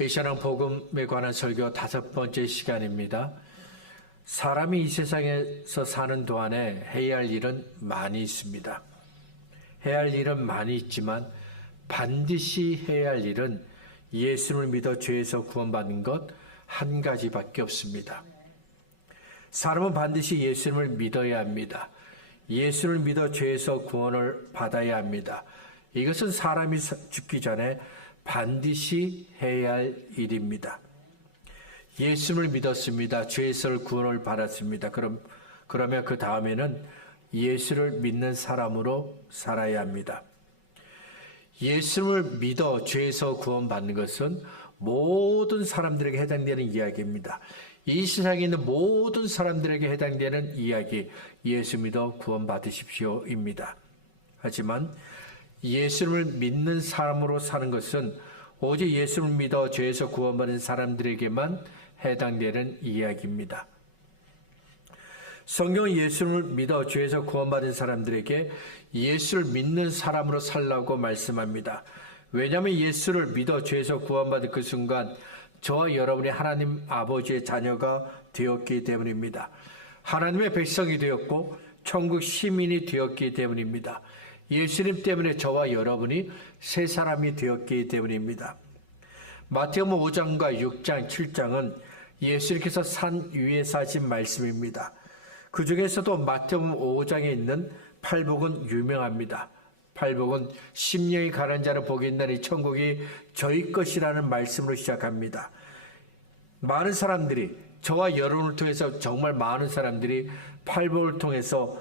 에이시아랑 복음에 관한 설교 5번째 시간입니다. 사람이 이 세상에서 사는 동안에 해야 할 일은 많이 있습니다. 해야 할 일은 많이 있지만 반드시 해야 할 일은 예수를 믿어 죄에서 구원받는 것 한 가지밖에 없습니다. 사람은 반드시 예수를 믿어야 합니다. 예수를 믿어 죄에서 구원을 받아야 합니다. 이것은 사람이 죽기 전에 반드시 해야 할 일입니다. 예수를 믿었습니다. 죄에서 구원을 받았습니다. 그러면 그 다음에는 예수를 믿는 사람으로 살아야 합니다. 예수를 믿어 죄에서 구원받는 것은 모든 사람들에게 해당되는 이야기입니다. 이 세상에 있는 모든 사람들에게 해당되는 이야기, 예수 믿어 구원받으십시오입니다. 하지만 예수를 믿는 사람으로 사는 것은 오직 예수를 믿어 죄에서 구원받은 사람들에게만 해당되는 이야기입니다. 성경은 예수를 믿어 죄에서 구원받은 사람들에게 예수를 믿는 사람으로 살라고 말씀합니다. 왜냐하면 예수를 믿어 죄에서 구원받은 그 순간 저와 여러분이 하나님 아버지의 자녀가 되었기 때문입니다. 하나님의 백성이 되었고 천국 시민이 되었기 때문입니다. 예수님 때문에 저와 여러분이 새 사람이 되었기 때문입니다. 마태복음 5장과 6장, 7장은 예수님께서 산 위에 사신 말씀입니다. 그 중에서도 마태복음 5장에 있는 팔복은 유명합니다. 팔복은 심령이 가난한 자를 복이 있나니 천국이 저희 것이라는 말씀으로 시작합니다. 많은 사람들이, 저와 여러분을 통해서 정말 많은 사람들이 팔복을 통해서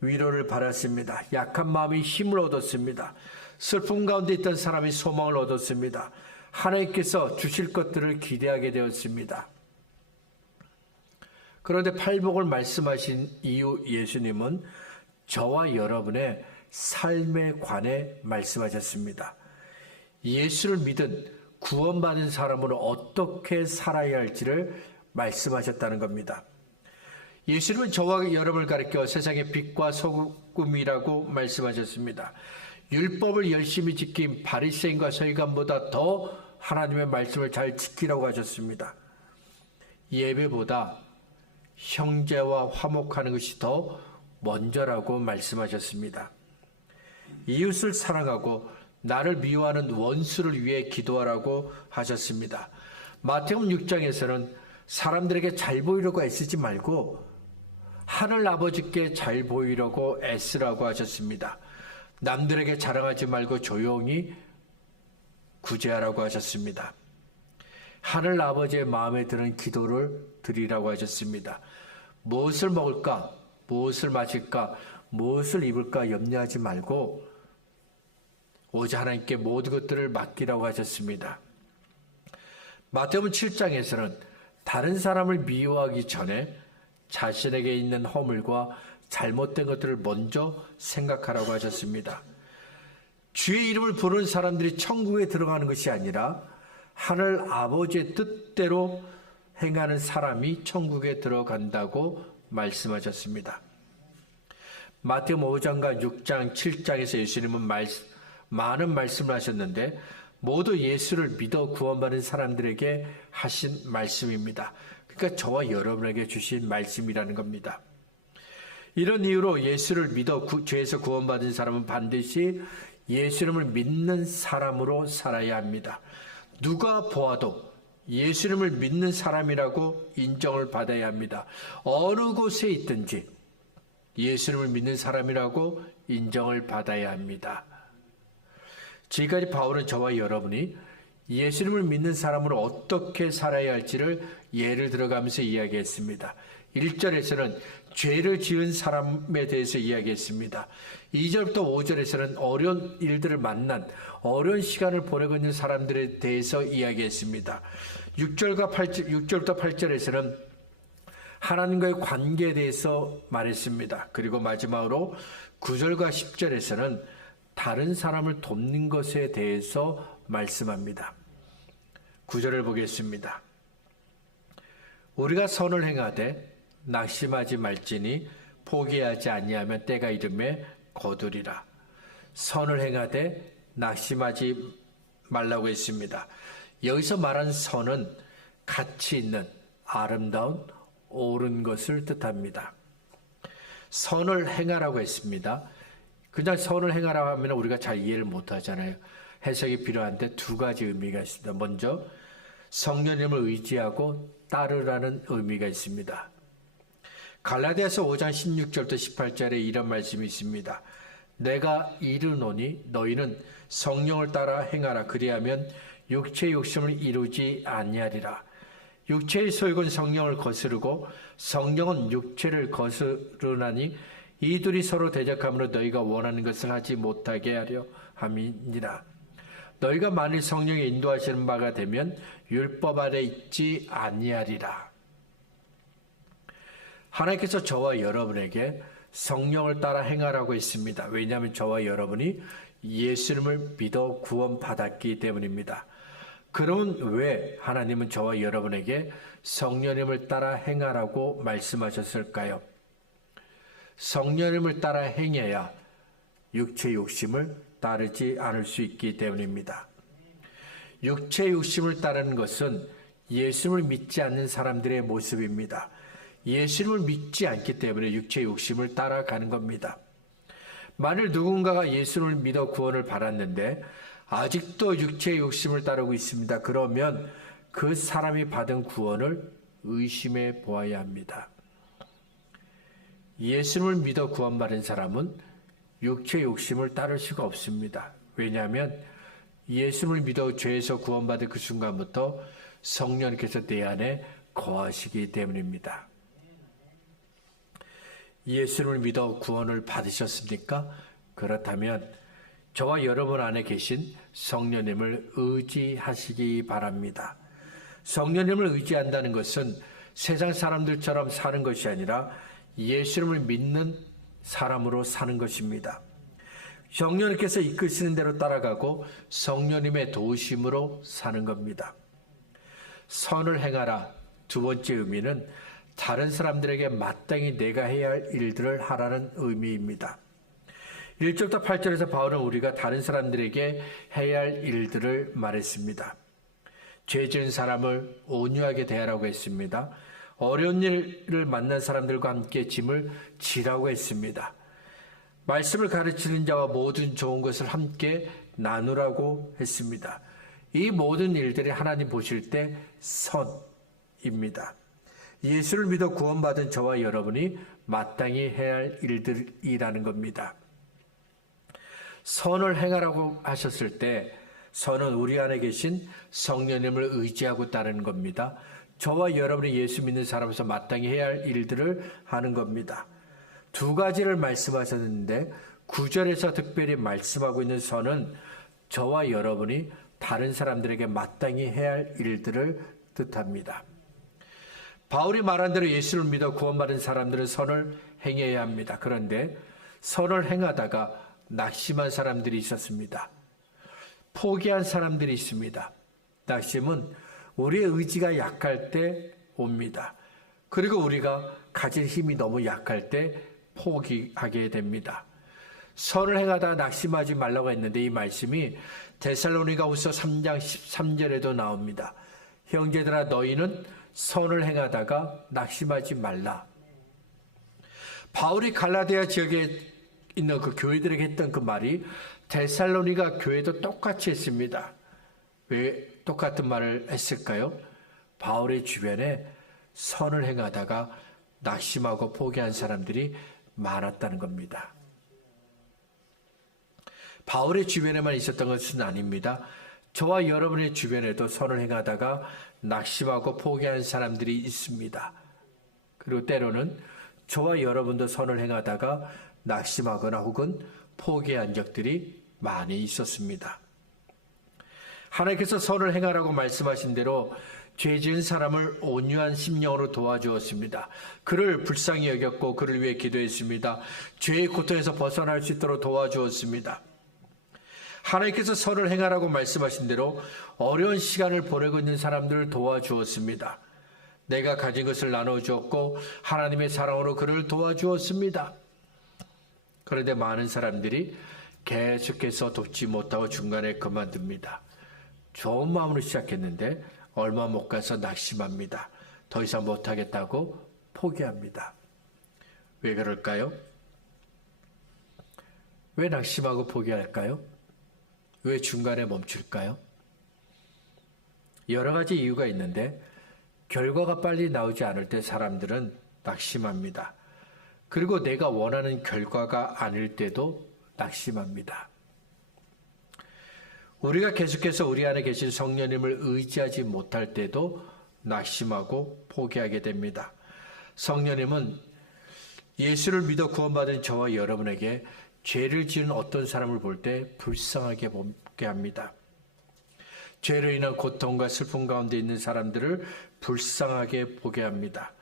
위로를 받았습니다. 약한 마음이 힘을 얻었습니다. 슬픔 가운데 있던 사람이 소망을 얻었습니다. 하나님께서 주실 것들을 기대하게 되었습니다. 그런데 팔복을 말씀하신 이후 예수님은 저와 여러분의 삶에 관해 말씀하셨습니다. 예수를 믿은 구원받은 사람으로 어떻게 살아야 할지를 말씀하셨다는 겁니다. 예수님은 저와 여러분을 가리켜 세상의 빛과 소금이라고 말씀하셨습니다. 율법을 열심히 지킨 바리새인과 서기관보다 더 하나님의 말씀을 잘 지키라고 하셨습니다. 예배보다 형제와 화목하는 것이 더 먼저라고 말씀하셨습니다. 이웃을 사랑하고 나를 미워하는 원수를 위해 기도하라고 하셨습니다. 마태복음 6장에서는 사람들에게 잘 보이려고 애쓰지 말고 하늘 아버지께 잘 보이려고 애쓰라고 하셨습니다. 남들에게 자랑하지 말고 조용히 구제하라고 하셨습니다. 하늘 아버지의 마음에 드는 기도를 드리라고 하셨습니다. 무엇을 먹을까? 무엇을 마실까? 무엇을 입을까? 염려하지 말고 오직 하나님께 모든 것들을 맡기라고 하셨습니다. 마태복음 7장에서는 다른 사람을 미워하기 전에 자신에게 있는 허물과 잘못된 것들을 먼저 생각하라고 하셨습니다. 주의 이름을 부르는 사람들이 천국에 들어가는 것이 아니라 하늘 아버지의 뜻대로 행하는 사람이 천국에 들어간다고 말씀하셨습니다. 마태복음 5장과 6장, 7장에서 예수님은 많은 말씀을 하셨는데 모두 예수를 믿어 구원받은 사람들에게 하신 말씀입니다. 그러니까 저와 여러분에게 주신 말씀이라는 겁니다. 이런 이유로 예수를 믿어 죄에서 구원받은 사람은 반드시 예수님을 믿는 사람으로 살아야 합니다. 누가 보아도 예수님을 믿는 사람이라고 인정을 받아야 합니다. 어느 곳에 있든지 예수님을 믿는 사람이라고 인정을 받아야 합니다. 지금까지 바울은 저와 여러분이 예수님을 믿는 사람으로 어떻게 살아야 할지를 예를 들어가면서 이야기했습니다. 1절에서는 죄를 지은 사람에 대해서 이야기했습니다. 2절부터 5절에서는 어려운 일들을 만난 어려운 시간을 보내고 있는 사람들에 대해서 이야기했습니다. 6절부터 8절에서는 하나님과의 관계에 대해서 말했습니다. 그리고 마지막으로 9절과 10절에서는 다른 사람을 돕는 것에 대해서 말씀합니다. 9절을 보겠습니다. 우리가 선을 행하되 낙심하지 말지니 포기하지 아니하면 때가 이르매 거두리라. 선을 행하되 낙심하지 말라고 했습니다. 여기서 말한 선은 가치 있는, 아름다운, 옳은 것을 뜻합니다. 선을 행하라고 했습니다. 그냥 선을 행하라고 하면 우리가 잘 이해를 못하잖아요. 해석이 필요한데 두 가지 의미가 있습니다. 먼저 성령님을 의지하고 따르라는 의미가 있습니다. 갈라디아서 5장 16절부터 18절에 이런 말씀이 있습니다. 내가 이르노니 너희는 성령을 따라 행하라. 그리하면 육체의 욕심을 이루지 아니하리라. 육체의 소욕은 성령을 거스르고 성령은 육체를 거스르나니 이 둘이 서로 대적함으로 너희가 원하는 것을 하지 못하게 하려 함이니라. 너희가 만일 성령의 인도하시는 바가 되면 율법 아래 있지 아니하리라. 하나님께서 저와 여러분에게 성령을 따라 행하라고 했습니다. 왜냐하면 저와 여러분이 예수님을 믿어 구원받았기 때문입니다. 그러면 왜 하나님은 저와 여러분에게 성령님을 따라 행하라고 말씀하셨을까요? 성령님을 따라 행해야 육체 욕심을 따르지 않을 수 있기 때문입니다. 육체 욕심을 따르는 것은 예수님을 믿지 않는 사람들의 모습입니다. 예수님을 믿지 않기 때문에 육체 욕심을 따라가는 겁니다. 만일 누군가가 예수님을 믿어 구원을 받았는데 아직도 육체의 욕심을 따르고 있습니다. 그러면 그 사람이 받은 구원을 의심해 보아야 합니다. 예수님을 믿어 구원받은 사람은 육체의 욕심을 따를 수가 없습니다. 왜냐하면 예수님을 믿어 죄에서 구원받은 그 순간부터 성령께서 내 안에 거하시기 때문입니다. 예수님을 믿어 구원을 받으셨습니까? 그렇다면 저와 여러분 안에 계신 성령님을 의지하시기 바랍니다. 성령님을 의지한다는 것은 세상 사람들처럼 사는 것이 아니라 예수님을 믿는 사람으로 사는 것입니다. 성령님께서 이끄시는 대로 따라가고 성령님의 도우심으로 사는 겁니다. 선을 행하라. 두 번째 의미는 다른 사람들에게 마땅히 내가 해야 할 일들을 하라는 의미입니다. 1절부터 8절에서 바울은 우리가 다른 사람들에게 해야 할 일들을 말했습니다. 죄 지은 사람을 온유하게 대하라고 했습니다. 어려운 일을 만난 사람들과 함께 짐을 지라고 했습니다. 말씀을 가르치는 자와 모든 좋은 것을 함께 나누라고 했습니다. 이 모든 일들이 하나님 보실 때 선입니다. 예수를 믿어 구원받은 저와 여러분이 마땅히 해야 할 일들이라는 겁니다. 선을 행하라고 하셨을 때 선은 우리 안에 계신 성령님을 의지하고 따르는 겁니다. 저와 여러분이 예수 믿는 사람으로서 마땅히 해야 할 일들을 하는 겁니다. 두 가지를 말씀하셨는데 9절에서 특별히 말씀하고 있는 선은 저와 여러분이 다른 사람들에게 마땅히 해야 할 일들을 뜻합니다. 바울이 말한 대로 예수를 믿어 구원받은 사람들은 선을 행해야 합니다. 그런데 선을 행하다가 낙심한 사람들이 있었습니다. 포기한 사람들이 있습니다. 낙심은 우리의 의지가 약할 때 옵니다. 그리고 우리가 가질 힘이 너무 약할 때 포기하게 됩니다. 선을 행하다가 낙심하지 말라고 했는데 이 말씀이 데살로니가후서 3장 13절에도 나옵니다. 형제들아 너희는 선을 행하다가 낙심하지 말라. 바울이 갈라디아 지역에 있는 그 교회들에게 했던 그 말이 데살로니가 교회도 똑같이 했습니다. 왜 똑같은 말을 했을까요? 바울의 주변에 선을 행하다가 낙심하고 포기한 사람들이 많았다는 겁니다. 바울의 주변에만 있었던 것은 아닙니다. 저와 여러분의 주변에도 선을 행하다가 낙심하고 포기한 사람들이 있습니다. 그리고 때로는 저와 여러분도 선을 행하다가 낙심하거나 혹은 포기한 적들이 많이 있었습니다. 하나님께서 선을 행하라고 말씀하신 대로 죄 지은 사람을 온유한 심령으로 도와주었습니다. 그를 불쌍히 여겼고 그를 위해 기도했습니다. 죄의 고통에서 벗어날 수 있도록 도와주었습니다. 하나님께서 선을 행하라고 말씀하신 대로 어려운 시간을 보내고 있는 사람들을 도와주었습니다. 내가 가진 것을 나눠주었고 하나님의 사랑으로 그를 도와주었습니다. 그런데 많은 사람들이 계속해서 돕지 못하고 중간에 그만둡니다. 좋은 마음으로 시작했는데 얼마 못 가서 낙심합니다. 더 이상 못하겠다고 포기합니다. 왜 그럴까요? 왜 낙심하고 포기할까요? 왜 중간에 멈출까요? 여러 가지 이유가 있는데 결과가 빨리 나오지 않을 때 사람들은 낙심합니다. 그리고 내가 원하는 결과가 아닐 때도 낙심합니다. 우리가 계속해서 우리 안에 계신 성령님을 의지하지 못할 때도 낙심하고 포기하게 됩니다. 성령님은 예수를 믿어 구원받은 저와 여러분에게 죄를 지은 어떤 사람을 볼 때 불쌍하게 보게 합니다. 죄로 인한 고통과 슬픔 가운데 있는 사람들을 불쌍하게 보게 합니다.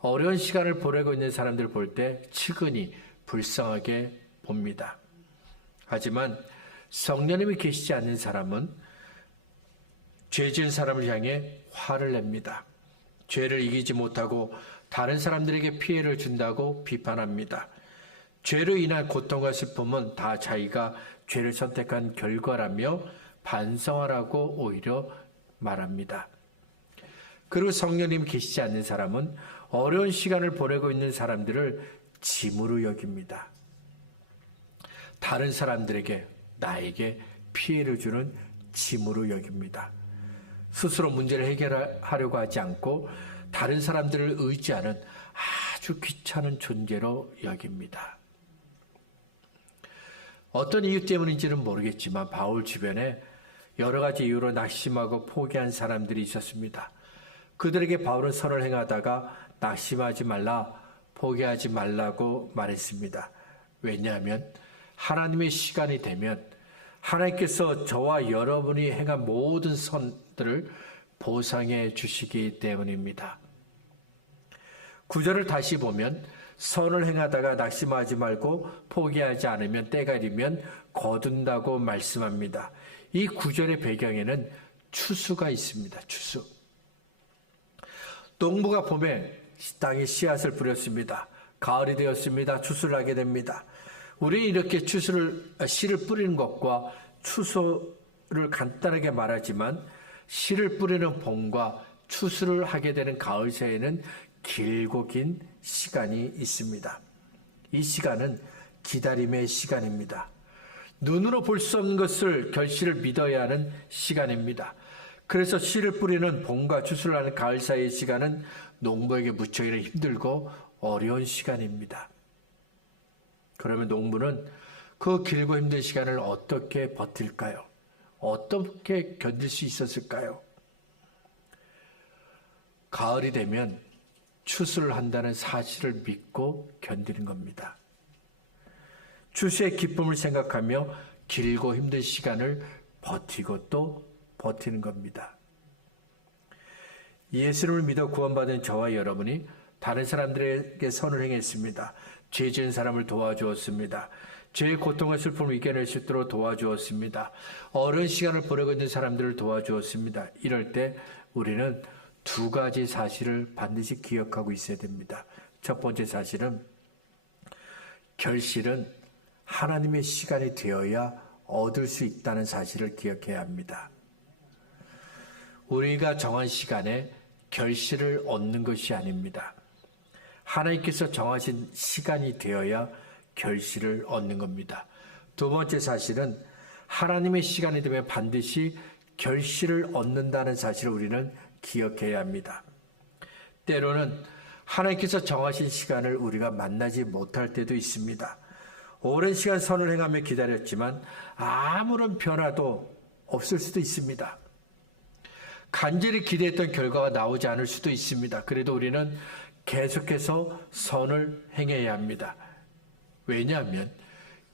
어려운 시간을 보내고 있는 사람들을 볼 때 측은히 불쌍하게 봅니다. 하지만 성령님이 계시지 않는 사람은 죄 지은 사람을 향해 화를 냅니다. 죄를 이기지 못하고 다른 사람들에게 피해를 준다고 비판합니다. 죄로 인한 고통과 슬픔은 다 자기가 죄를 선택한 결과라며 반성하라고 오히려 말합니다. 그리고 성령님이 계시지 않는 사람은 어려운 시간을 보내고 있는 사람들을 짐으로 여깁니다. 다른 사람들에게, 나에게 피해를 주는 짐으로 여깁니다. 스스로 문제를 해결하려고 하지 않고 다른 사람들을 의지하는 아주 귀찮은 존재로 여깁니다. 어떤 이유 때문인지는 모르겠지만 바울 주변에 여러 가지 이유로 낙심하고 포기한 사람들이 있었습니다. 그들에게 바울은 선을 행하다가 낙심하지 말라, 포기하지 말라고 말했습니다. 왜냐하면 하나님의 시간이 되면 하나님께서 저와 여러분이 행한 모든 선들을 보상해 주시기 때문입니다. 구절을 다시 보면 선을 행하다가 낙심하지 말고 포기하지 않으면 때가 이르면 거둔다고 말씀합니다. 이 구절의 배경에는 추수가 있습니다. 추수. 농부가 봄에 땅에 씨앗을 뿌렸습니다. 가을이 되었습니다. 추수를 하게 됩니다. 우리는 이렇게 씨를 뿌리는 것과 추수를 간단하게 말하지만 씨를 뿌리는 봄과 추수를 하게 되는 가을 사이에는 길고 긴 시간이 있습니다. 이 시간은 기다림의 시간입니다. 눈으로 볼 수 없는 것을 결실을 믿어야 하는 시간입니다. 그래서 씨를 뿌리는 봄과 추수를 하는 가을 사이의 시간은 농부에게 무척이나 힘들고 어려운 시간입니다. 그러면 농부는 그 길고 힘든 시간을 어떻게 버틸까요? 어떻게 견딜 수 있었을까요? 가을이 되면 추수를 한다는 사실을 믿고 견디는 겁니다. 추수의 기쁨을 생각하며 길고 힘든 시간을 버티고 또 버티는 겁니다. 예수를 믿어 구원받은 저와 여러분이 다른 사람들에게 선을 행했습니다. 죄 지은 사람을 도와주었습니다. 죄의 고통과 슬픔을 이겨낼 수 있도록 도와주었습니다. 어려운 시간을 보내고 있는 사람들을 도와주었습니다. 이럴 때 우리는 두 가지 사실을 반드시 기억하고 있어야 됩니다. 첫 번째 사실은 결실은 하나님의 시간이 되어야 얻을 수 있다는 사실을 기억해야 합니다. 우리가 정한 시간에 결실을 얻는 것이 아닙니다. 하나님께서 정하신 시간이 되어야 결실을 얻는 겁니다. 두 번째 사실은 하나님의 시간이 되면 반드시 결실을 얻는다는 사실을 우리는 기억해야 합니다. 때로는 하나님께서 정하신 시간을 우리가 만나지 못할 때도 있습니다. 오랜 시간 선을 행하며 기다렸지만 아무런 변화도 없을 수도 있습니다. 간절히 기대했던 결과가 나오지 않을 수도 있습니다. 그래도 우리는 계속해서 선을 행해야 합니다. 왜냐하면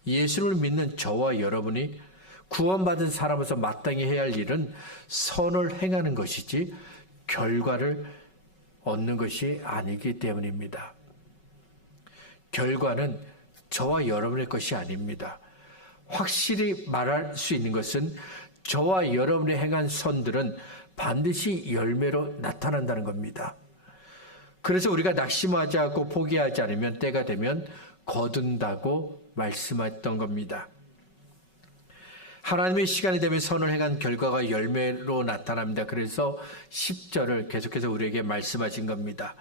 예수를 믿는 저와 여러분이 구원받은 사람으로서 마땅히 해야 할 일은 선을 행하는 것이지 결과를 얻는 것이 아니기 때문입니다. 결과는 저와 여러분의 것이 아닙니다. 확실히 말할 수 있는 것은 저와 여러분이 행한 선들은 반드시 열매로 나타난다는 겁니다. 그래서 우리가 낙심하지 않고 포기하지 않으면 때가 되면 거둔다고 말씀했던 겁니다. 하나님의 시간이 되면 선을 행한 결과가 열매로 나타납니다. 그래서 10절을 계속해서 우리에게 말씀하신 겁니다.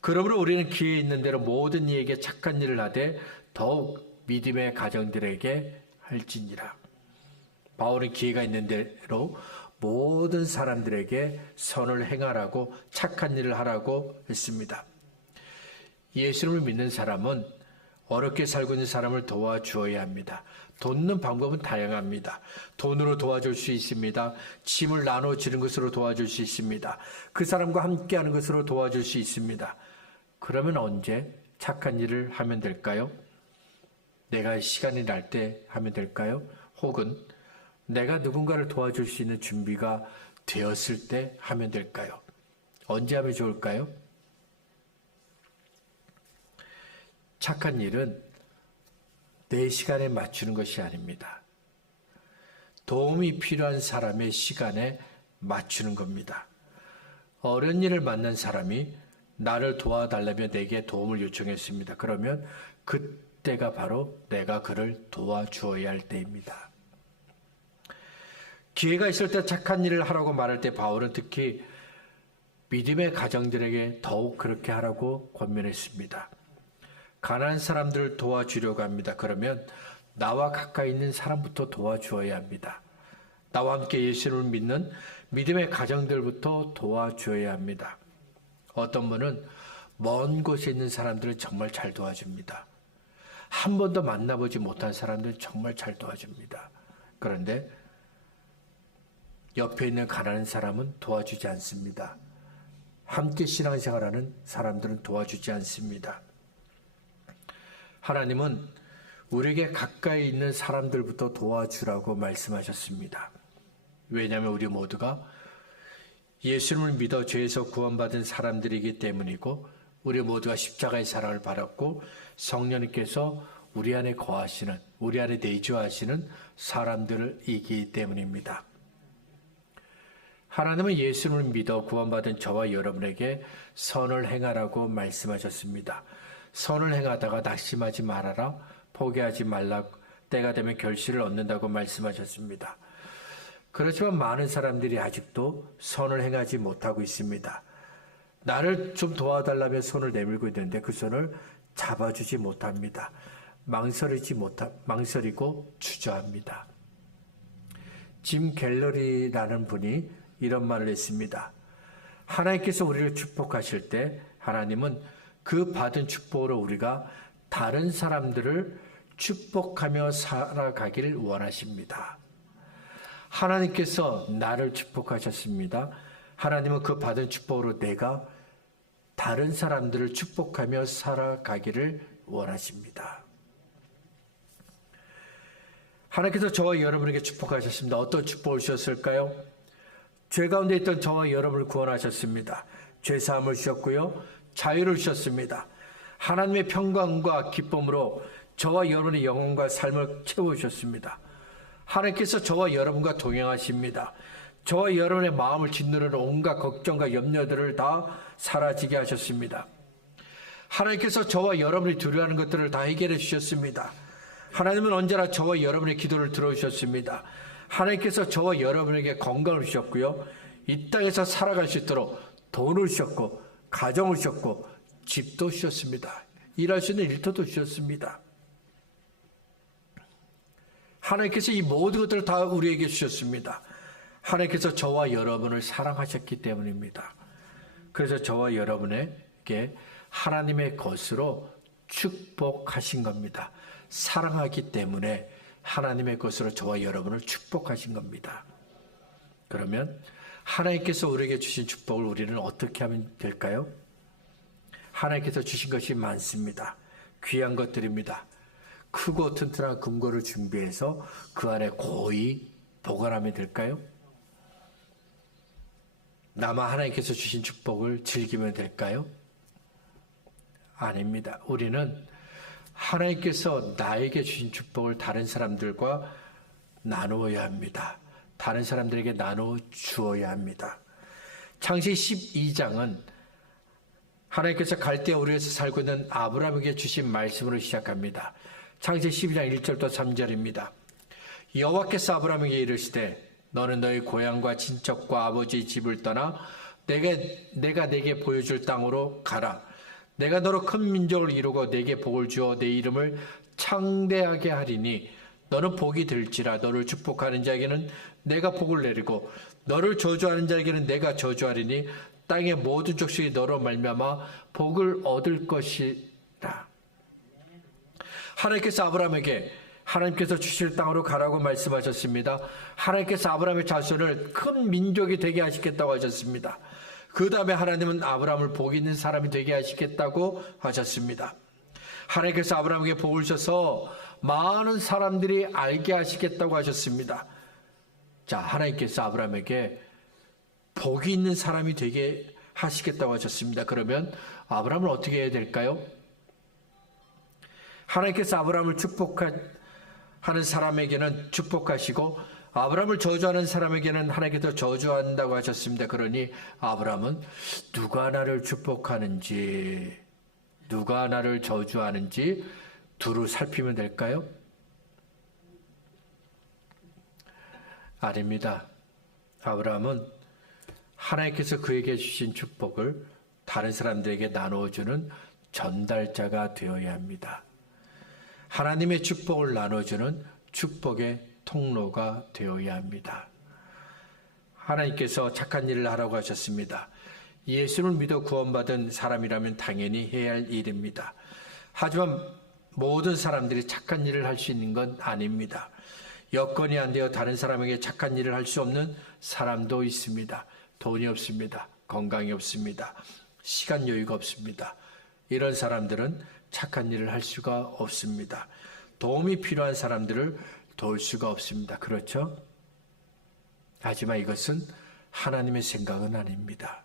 그러므로 우리는 기회 있는 대로 모든 이에게 착한 일을 하되 더욱 믿음의 가정들에게 할지니라. 바울은 기회가 있는 대로 모든 사람들에게 선을 행하라고, 착한 일을 하라고 했습니다. 예수님을 믿는 사람은 어렵게 살고 있는 사람을 도와주어야 합니다. 돕는 방법은 다양합니다. 돈으로 도와줄 수 있습니다. 짐을 나눠주는 것으로 도와줄 수 있습니다. 그 사람과 함께하는 것으로 도와줄 수 있습니다. 그러면 언제 착한 일을 하면 될까요? 내가 시간이 날 때 하면 될까요? 혹은 내가 누군가를 도와줄 수 있는 준비가 되었을 때 하면 될까요? 언제 하면 좋을까요? 착한 일은 내 시간에 맞추는 것이 아닙니다. 도움이 필요한 사람의 시간에 맞추는 겁니다. 어려운 일을 만난 사람이 나를 도와달라며 내게 도움을 요청했습니다. 그러면 그때가 바로 내가 그를 도와주어야 할 때입니다. 기회가 있을 때 착한 일을 하라고 말할 때 바울은 특히 믿음의 가정들에게 더욱 그렇게 하라고 권면했습니다. 가난한 사람들을 도와주려고 합니다. 그러면 나와 가까이 있는 사람부터 도와주어야 합니다. 나와 함께 예수를 믿는 믿음의 가정들부터 도와주어야 합니다. 어떤 분은 먼 곳에 있는 사람들을 정말 잘 도와줍니다. 한 번도 만나보지 못한 사람들은 정말 잘 도와줍니다. 그런데 옆에 있는 가난한 사람은 도와주지 않습니다. 함께 신앙생활하는 사람들은 도와주지 않습니다. 하나님은 우리에게 가까이 있는 사람들부터 도와주라고 말씀하셨습니다. 왜냐하면 우리 모두가 예수님을 믿어 죄에서 구원받은 사람들이기 때문이고, 우리 모두가 십자가의 사랑을 받았고 성령님께서 우리 안에 거하시는, 우리 안에 내주하시는 사람들이기 때문입니다. 하나님은 예수님을 믿어 구원받은 저와 여러분에게 선을 행하라고 말씀하셨습니다. 선을 행하다가 낙심하지 말아라, 포기하지 말라, 때가 되면 결실을 얻는다고 말씀하셨습니다. 그렇지만 많은 사람들이 아직도 선을 행하지 못하고 있습니다. 나를 좀 도와달라며 손을 내밀고 있는데 그 손을 잡아주지 못합니다. 망설이고 주저합니다. 짐 갤러리라는 분이 이런 말을 했습니다. 하나님께서 우리를 축복하실 때 하나님은 그 받은 축복으로 우리가 다른 사람들을 축복하며 살아가기를 원하십니다. 하나님께서 나를 축복하셨습니다. 하나님은 그 받은 축복으로 내가 다른 사람들을 축복하며 살아가기를 원하십니다. 하나님께서 저와 여러분에게 축복하셨습니다. 어떤 축복을 주셨을까요? 죄 가운데 있던 저와 여러분을 구원하셨습니다. 죄사함을 주셨고요, 자유를 주셨습니다. 하나님의 평강과 기쁨으로 저와 여러분의 영혼과 삶을 채워주셨습니다. 하나님께서 저와 여러분과 동행하십니다. 저와 여러분의 마음을 짓누르는 온갖 걱정과 염려들을 다 사라지게 하셨습니다. 하나님께서 저와 여러분이 두려워하는 것들을 다 해결해 주셨습니다. 하나님은 언제나 저와 여러분의 기도를 들어주셨습니다. 하나님께서 저와 여러분에게 건강을 주셨고요, 이 땅에서 살아갈 수 있도록 돈을 주셨고, 가정을 주셨고, 집도 주셨습니다. 일할 수 있는 일터도 주셨습니다. 하나님께서 이 모든 것들을 다 우리에게 주셨습니다. 하나님께서 저와 여러분을 사랑하셨기 때문입니다. 그래서 저와 여러분에게 하나님의 것으로 축복하신 겁니다. 사랑하기 때문에 하나님의 것으로 저와 여러분을 축복하신 겁니다. 그러면 하나님께서 우리에게 주신 축복을 우리는 어떻게 하면 될까요? 하나님께서 주신 것이 많습니다. 귀한 것들입니다. 크고 튼튼한 금고를 준비해서 그 안에 고이 보관하면 될까요? 나만 하나님께서 주신 축복을 즐기면 될까요? 아닙니다. 우리는 하나님께서 나에게 주신 축복을 다른 사람들과 나누어야 합니다. 다른 사람들에게 나누어 주어야 합니다. 창세기 12장은 하나님께서 갈대아 우르에서 살고 있는 아브라함에게 주신 말씀으로 시작합니다. 창세기 12장 1절부터 3절입니다. 여호와께서 아브라함에게 이르시되 너는 너희 고향과 친척과 아버지의 집을 떠나 내가 내게 보여줄 땅으로 가라. 내가 너로 큰 민족을 이루고 내게 복을 주어 내 이름을 창대하게 하리니 너는 복이 될지라. 너를 축복하는 자에게는 내가 복을 내리고 너를 저주하는 자에게는 내가 저주하리니 땅의 모든 족속이 너로 말미암아 복을 얻을 것이라. 하나님께서 아브라함에게 하나님께서 주실 땅으로 가라고 말씀하셨습니다. 하나님께서 아브라함의 자손을 큰 민족이 되게 하시겠다고 하셨습니다. 그 다음에 하나님은 아브라함을 복 있는 사람이 되게 하시겠다고 하셨습니다. 하나님께서 아브라함에게 복을 주셔서 많은 사람들이 알게 하시겠다고 하셨습니다. 자, 하나님께서 아브라함에게 복이 있는 사람이 되게 하시겠다고 하셨습니다. 그러면 아브라함은 어떻게 해야 될까요? 하나님께서 아브라함을 축복하는 사람에게는 축복하시고 아브라함을 저주하는 사람에게는 하나님께서 저주한다고 하셨습니다. 그러니 아브라함은 누가 나를 축복하는지 누가 나를 저주하는지 두루 살피면 될까요? 아닙니다. 아브라함은 하나님께서 그에게 주신 축복을 다른 사람들에게 나누어주는 전달자가 되어야 합니다. 하나님의 축복을 나눠주는 축복의 통로가 되어야 합니다. 하나님께서 착한 일을 하라고 하셨습니다. 예수를 믿어 구원받은 사람이라면 당연히 해야 할 일입니다. 하지만 모든 사람들이 착한 일을 할 수 있는 건 아닙니다. 여건이 안 되어 다른 사람에게 착한 일을 할 수 없는 사람도 있습니다. 돈이 없습니다. 건강이 없습니다. 시간 여유가 없습니다. 이런 사람들은 착한 일을 할 수가 없습니다. 도움이 필요한 사람들을 도울 수가 없습니다. 그렇죠? 하지만 이것은 하나님의 생각은 아닙니다.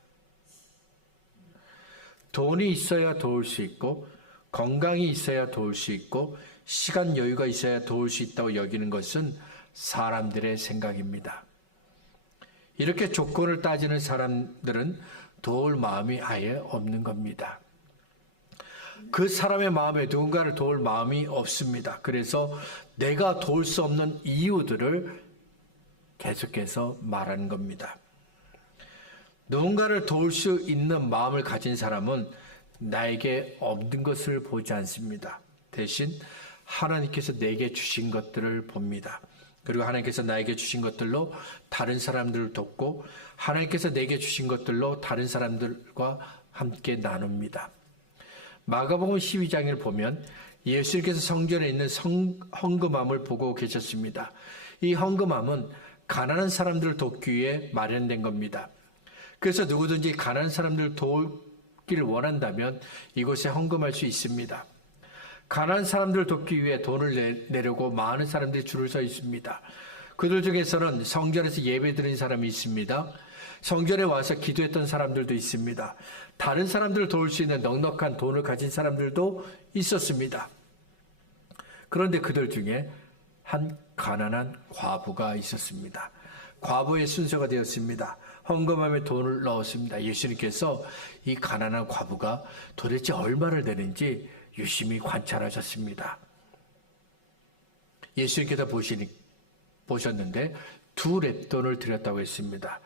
돈이 있어야 도울 수 있고 건강이 있어야 도울 수 있고 시간 여유가 있어야 도울 수 있다고 여기는 것은 사람들의 생각입니다. 이렇게 조건을 따지는 사람들은 도울 마음이 아예 없는 겁니다. 그 사람의 마음에 누군가를 도울 마음이 없습니다. 그래서 내가 도울 수 없는 이유들을 계속해서 말하는 겁니다. 누군가를 도울 수 있는 마음을 가진 사람은 나에게 없는 것을 보지 않습니다. 대신 하나님께서 내게 주신 것들을 봅니다. 그리고 하나님께서 나에게 주신 것들로 다른 사람들을 돕고 하나님께서 내게 주신 것들로 다른 사람들과 함께 나눕니다. 마가복음 12장을 보면 예수님께서 성전에 있는 헌금함을 보고 계셨습니다. 이 헌금함은 가난한 사람들을 돕기 위해 마련된 겁니다. 그래서 누구든지 가난한 사람들을 돕기를 원한다면 이곳에 헌금할 수 있습니다. 가난한 사람들을 돕기 위해 돈을 내려고 많은 사람들이 줄을 서 있습니다. 그들 중에서는 성전에서 예배드린 사람이 있습니다. 성전에 와서 기도했던 사람들도 있습니다. 다른 사람들을 도울 수 있는 넉넉한 돈을 가진 사람들도 있었습니다. 그런데 그들 중에 한 가난한 과부가 있었습니다. 과부의 순서가 되었습니다. 헌금함에 돈을 넣었습니다. 예수님께서 이 가난한 과부가 도대체 얼마를 내는지 유심히 관찰하셨습니다. 예수님께서 보셨는데 2렙돈을 드렸다고 했습니다.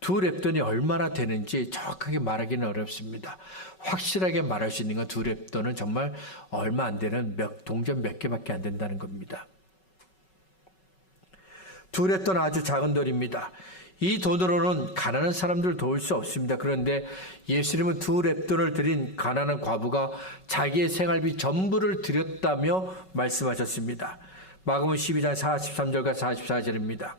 2렙돈이 얼마나 되는지 정확하게 말하기는 어렵습니다. 확실하게 말할 수 있는 건 2렙돈은 정말 얼마 안 되는 동전 몇 개밖에 안 된다는 겁니다. 2렙돈 아주 작은 돈입니다. 이 돈으로는 가난한 사람들을 도울 수 없습니다. 그런데 예수님은 2렙돈을 드린 가난한 과부가 자기의 생활비 전부를 드렸다며 말씀하셨습니다. 마가복음 12장 43절과 44절입니다.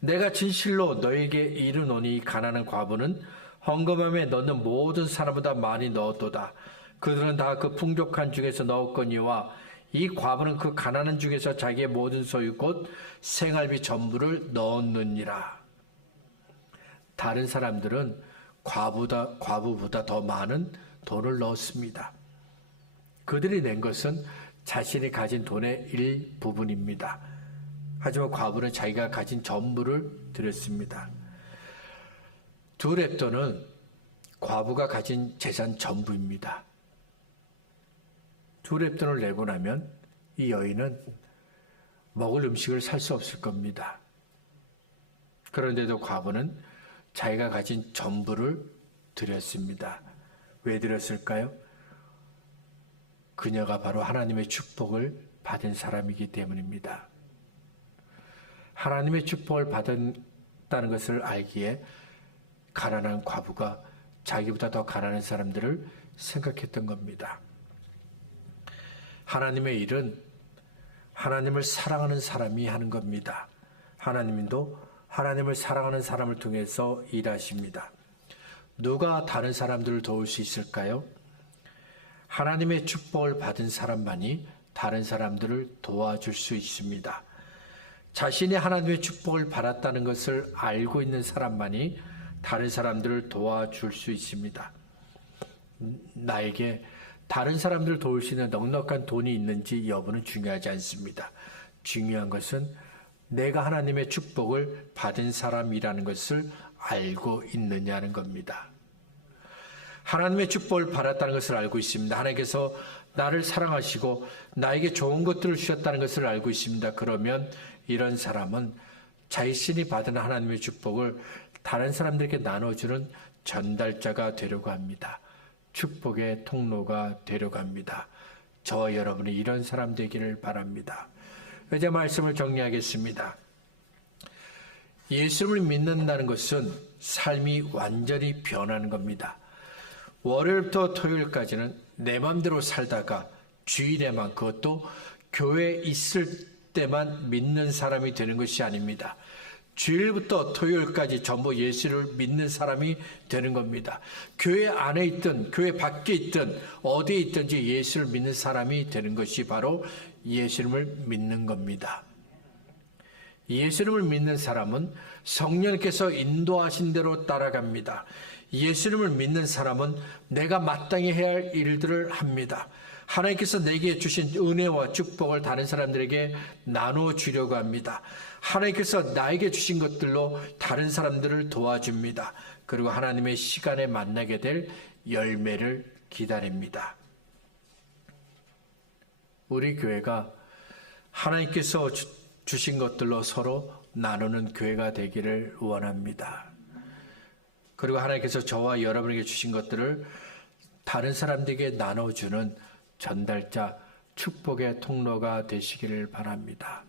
내가 진실로 너에게 이르노니 가난한 과부는 헌금함에 넣는 모든 사람보다 많이 넣었도다. 그들은 다 그 풍족한 중에서 넣었거니와 이 과부는 그 가난한 중에서 자기의 모든 소유 곧 생활비 전부를 넣었느니라. 다른 사람들은 과부보다 더 많은 돈을 넣었습니다. 그들이 낸 것은 자신이 가진 돈의 일부분입니다. 하지만 과부는 자기가 가진 전부를 드렸습니다. 2렙돈은 과부가 가진 재산 전부입니다. 2렙돈을 내고 나면 이 여인은 먹을 음식을 살 수 없을 겁니다. 그런데도 과부는 자기가 가진 전부를 드렸습니다. 왜 드렸을까요? 그녀가 바로 하나님의 축복을 받은 사람이기 때문입니다. 하나님의 축복을 받았다는 것을 알기에 가난한 과부가 자기보다 더 가난한 사람들을 생각했던 겁니다. 하나님의 일은 하나님을 사랑하는 사람이 하는 겁니다. 하나님도 하나님을 사랑하는 사람을 통해서 일하십니다. 누가 다른 사람들을 도울 수 있을까요? 하나님의 축복을 받은 사람만이 다른 사람들을 도와줄 수 있습니다. 자신이 하나님의 축복을 받았다는 것을 알고 있는 사람만이 다른 사람들을 도와줄 수 있습니다. 나에게 다른 사람들을 도울 수 있는 넉넉한 돈이 있는지 여부는 중요하지 않습니다. 중요한 것은 내가 하나님의 축복을 받은 사람이라는 것을 알고 있느냐는 겁니다. 하나님의 축복을 받았다는 것을 알고 있습니다. 하나님께서 나를 사랑하시고 나에게 좋은 것들을 주셨다는 것을 알고 있습니다. 그러면 이런 사람은 자신이 받은 하나님의 축복을 다른 사람들에게 나눠주는 전달자가 되려고 합니다. 축복의 통로가 되려고 합니다. 저와 여러분이 이런 사람 되기를 바랍니다. 이제 말씀을 정리하겠습니다. 예수를 믿는다는 것은 삶이 완전히 변하는 겁니다. 월요일부터 토요일까지는 내 마음대로 살다가 주일에만, 그것도 교회에 있을 때만 믿는 사람이 되는 것이 아닙니다. 주일부터 토요일까지 전부 예수를 믿는 사람이 되는 겁니다. 교회 안에 있든 교회 밖에 있든 어디에 있든지 예수를 믿는 사람이 되는 것이 바로 예수님을 믿는 겁니다. 예수님을 믿는 사람은 성령께서 인도하신 대로 따라갑니다. 예수님을 믿는 사람은 내가 마땅히 해야 할 일들을 합니다. 하나님께서 내게 주신 은혜와 축복을 다른 사람들에게 나눠주려고 합니다. 하나님께서 나에게 주신 것들로 다른 사람들을 도와줍니다. 그리고 하나님의 시간에 만나게 될 열매를 기다립니다. 우리 교회가 하나님께서 주신 것들로 서로 나누는 교회가 되기를 원합니다. 그리고 하나님께서 저와 여러분에게 주신 것들을 다른 사람들에게 나눠주는 전달자, 축복의 통로가 되시기를 바랍니다.